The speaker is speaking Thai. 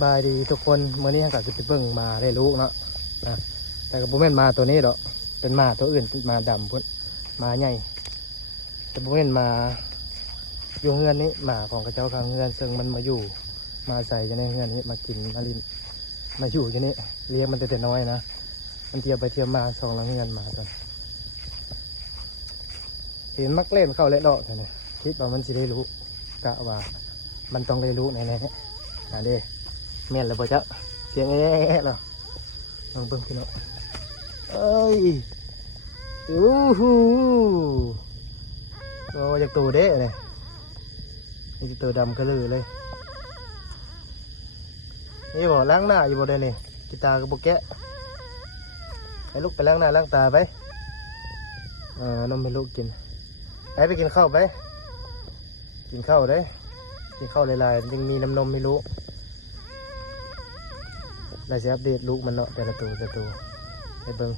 บายดีทุกคนเมื่อนี้ก็จะไปเบิ่งมาได้รู้เนาะนะแต่ก็บ่แม่นมาตัวนี้ดอกเป็นมาตัวอื่นมาดำพุ่นมาใหญ่แต่บ่แม่นมาอยู่เฮือนนี้มาของกระเจ้าข้างเฮือนซึ่งมันมาอยู่มาใส่อยู่ในเฮือนนี้มากินมาลินมาอยู่อยู่นี่เลี้ยงมันแต่น้อยนะมันเที่ยวไปเที่ยวมาสองหลังเฮือนมากันเห็นมักเล่นเข้าเล่นดอกแต่เนี่ยคิดว่ามันจะได้รู้กะว่ามันต้องได้รู้แน่ๆเด้แม่นแล้วบ่จ๊ะเสียงแอ๊ะๆเนาะลองเบิ่งพี่น้องเอ้ยอู้หูโอ้จากตัวเด้เนี่ยนี่ตัวดำกระลือเลยนี่บ่ล้างหน้าอยู่บ่ได้นี่กีตาร์ก็บ่แกะให้ลูกไปล้างหน้าล้างตาไปนมให้ลูกกินไปกินข้าวไปกินข้าวได้กินข้าวหลายๆยังมีน้ำนมไม่รู้ได้จะอัปเดตลูกมันเนาะแต่ละตัวไปเบิ่ง